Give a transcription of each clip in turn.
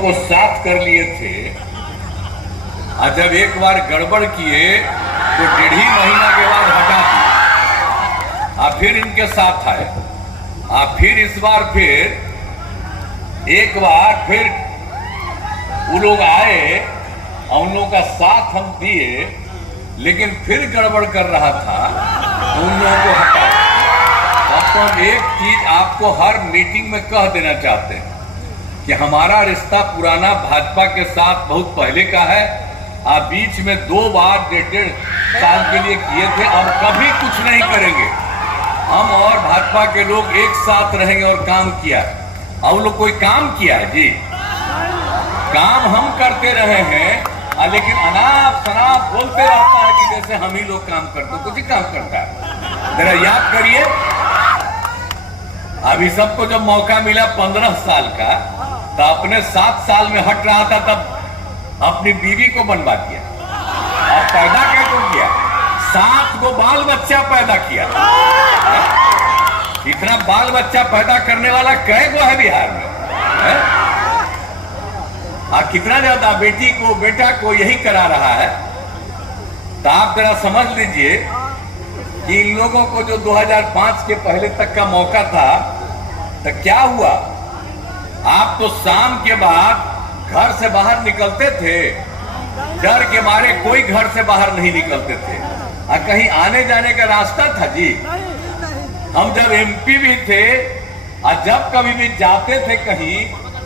वो साथ कर लिए थे और जब एक बार गड़बड़ किए तो 1.5 महीना के बाद हटा दिए और फिर इनके साथ आए और फिर इस बार फिर एक बार फिर वो लोग आए और उन लोगों का साथ हम दिए, लेकिन फिर गड़बड़ कर रहा था तो उन लोगों को हटा। अब तो हम एक चीज आपको हर मीटिंग में कह देना चाहते हैं कि हमारा रिश्ता पुराना भाजपा के साथ बहुत पहले का है। आप बीच में 2 बार 1.5 साल के लिए किए थे, अब कभी कुछ नहीं करेंगे। हम और भाजपा के लोग एक साथ रहेंगे और काम किया। अब लोग कोई काम किया है जी? काम हम करते रहे हैं, लेकिन अनाप शनाप बोलते रहता है कि जैसे हम ही लोग काम करते, कुछ ही काम करता है। जरा याद करिए, अभी सबको जब मौका मिला 15 साल का, तो अपने 7 साल में हट रहा था, तब अपनी बीवी को बनवा दिया और पैदा कैसे किया? 7 गो बाल बच्चा पैदा किया। इतना बाल बच्चा पैदा करने वाला कै गो है बिहार में? कितना ज्यादा बेटी को बेटा को यही करा रहा है। तो आप जरा समझ लीजिए कि इन लोगों को जो 2005 के पहले तक का मौका था, तो क्या हुआ? आप तो शाम के बाद घर से बाहर निकलते थे, डर के मारे कोई घर से बाहर नहीं निकलते थे। कहीं आने जाने का रास्ता था जी? हम जब एमपी भी थे और जब कभी भी जाते थे कहीं,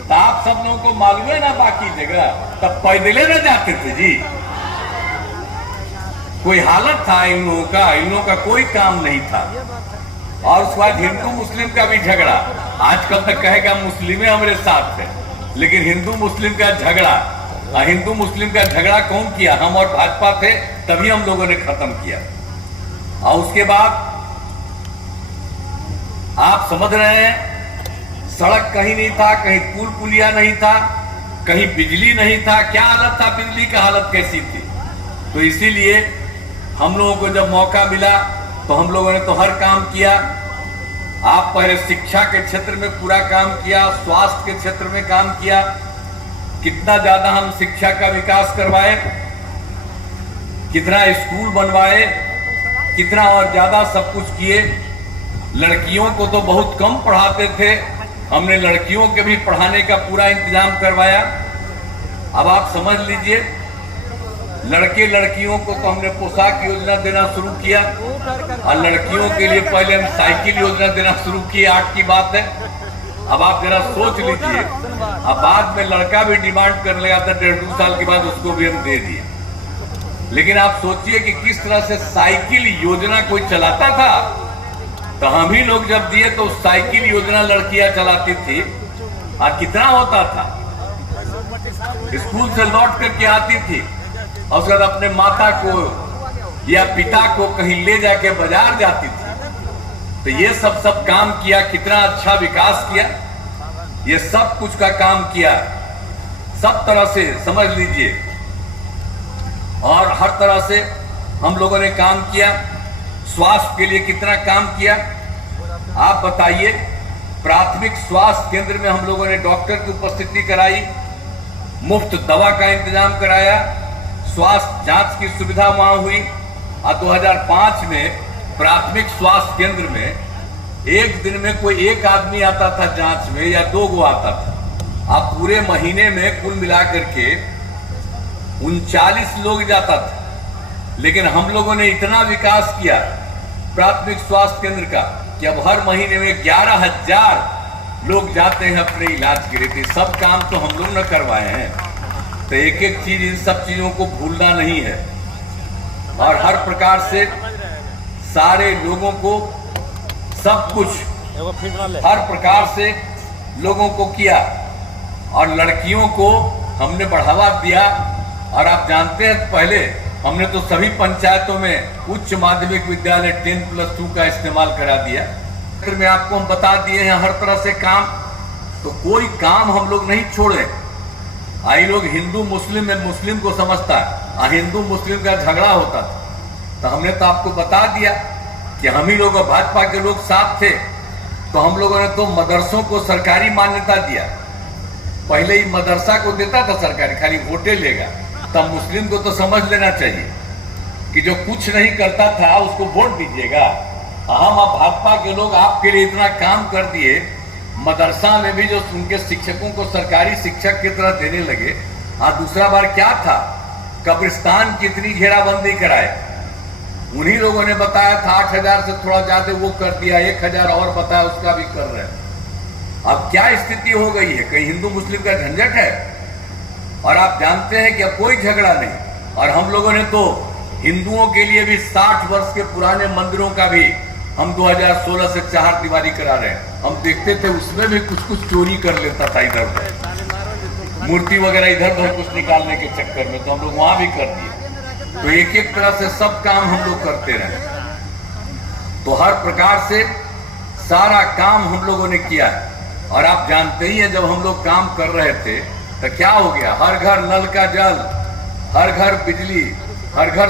तो आप सब लोगों को मालूम है ना, बाकी जगह तब पैदले न जाते थे जी। कोई हालत था इन लोगों का कोई काम नहीं था। और उसके बाद हिंदू मुस्लिम का भी झगड़ा। आजकल तक कहेगा मुस्लिमें हमारे साथ थे, लेकिन हिंदू मुस्लिम का झगड़ा, हिंदू मुस्लिम का झगड़ा कौन किया? हम और भाजपा थे, तभी हम लोगों ने खत्म किया। और उसके बाद आप समझ रहे हैं, सड़क कहीं नहीं था, कहीं पुल पुलिया नहीं था, कहीं बिजली नहीं था। क्या हालत था? बिजली का हालत कैसी थी? तो इसीलिए हम लोगों को जब मौका मिला तो हम लोगों ने तो हर काम किया। आप पहले शिक्षा के क्षेत्र में पूरा काम किया, स्वास्थ्य के क्षेत्र में काम किया। कितना ज्यादा हम शिक्षा का विकास करवाए, कितना स्कूल बनवाए, कितना और ज्यादा सब कुछ किए। लड़कियों को तो बहुत कम पढ़ाते थे, हमने लड़कियों के भी पढ़ाने का पूरा इंतजाम करवाया। अब आप समझ लीजिए, लड़के लड़कियों को तो हमने पोशाक योजना देना शुरू किया, और लड़कियों के लिए पहले हम साइकिल योजना देना शुरू किए। 8 की बात है। अब आप जरा सोच लीजिए, अब बाद में लड़का भी डिमांड करने लगा था, 1.5-2 साल के बाद उसको भी हम दे दिए। लेकिन आप सोचिए कि किस तरह से साइकिल योजना कोई चलाता था। तो हम ही लोग जब दिए तो साइकिल योजना लड़कियां चलाती थी, और कितना होता था? स्कूल से लौट करके आती थी और उसके बाद अपने माता को या पिता को कहीं ले जाके बाजार जाती थी। तो ये सब काम किया, कितना अच्छा विकास किया, ये सब कुछ का काम किया, सब तरह से समझ लीजिए। और हर तरह से हम लोगों ने काम किया। स्वास्थ्य के लिए कितना काम किया आप बताइए। प्राथमिक स्वास्थ्य केंद्र में हम लोगों ने डॉक्टर की उपस्थिति कराई, मुफ्त दवा का इंतजाम कराया, स्वास्थ्य जांच की सुविधा वहां हुई। और 2005 में प्राथमिक स्वास्थ्य केंद्र में एक दिन में कोई एक आदमी आता था जांच में, या 2 गो आता था। अब पूरे महीने में कुल मिलाकर के 39 लोग जाता था। लेकिन हम लोगों ने इतना विकास किया प्राथमिक स्वास्थ्य केंद्र का कि अब हर महीने में 11,000 लोग जाते हैं अपने इलाज के लिए। सब काम तो हम लोग न करवाए हैं, तो एक एक चीज, इन सब चीजों को भूलना नहीं है। और हर प्रकार से सारे लोगों को सब कुछ हर प्रकार से लोगों को किया। और लड़कियों को हमने बढ़ावा दिया। और आप जानते हैं, पहले हमने तो सभी पंचायतों में उच्च माध्यमिक विद्यालय 10+2 का इस्तेमाल करा दिया। फिर में आपको हम बता दिए हैं हर तरह से काम। तो कोई काम हम लोग नहीं छोड़े। आई लोग हिंदू मुस्लिम में मुस्लिम को समझता है, हिंदू मुस्लिम का झगड़ा होता था। तो हमने तो आपको बता दिया कि हम ही लोग भाजपा के लोग साथ थे। तो हम लोगों ने तो मदरसों को सरकारी मान्यता दिया। पहले ही मदरसा को देता था सरकारी, खाली वोटे लेगा। तब मुस्लिम को तो समझ लेना चाहिए कि जो कुछ नहीं करता था उसको वोट दीजिएगा। हम अब भाजपा के लोग आपके लिए इतना काम कर दिए, मदरसा में भी जो उनके शिक्षकों को सरकारी शिक्षक की तरह देने लगे। दूसरा बार क्या था, कब्रिस्तान की इतनी घेराबंदी कराए, उन्हीं लोगों ने बताया था 8,000 से थोड़ा ज्यादा वो कर दिया, 1,000 और बताया, उसका भी कर रहे हैं। अब क्या स्थिति हो गई है, कहीं हिंदू मुस्लिम का झंझट है। और आप जानते हैं कि अब कोई झगड़ा नहीं। और हम लोगों ने तो हिंदुओं के लिए भी 60 वर्ष के पुराने मंदिरों का भी हम 2016 से 4 दीवारी करा रहे हैं। हम देखते थे उसमें भी कुछ कुछ चोरी कर लेता था, इधर उधर मूर्ति वगैरह इधर उधर कुछ निकालने के चक्कर में, तो हम लोग वहां भी कर दिए। तो एक एक तरह से सब काम हम लोग करते रहे। तो हर प्रकार से सारा काम हम लोगों ने किया है। और आप जानते ही हैं जब हम लोग काम कर रहे थे तो क्या हो गया, हर घर नल का जल, हर घर बिजली, हर घर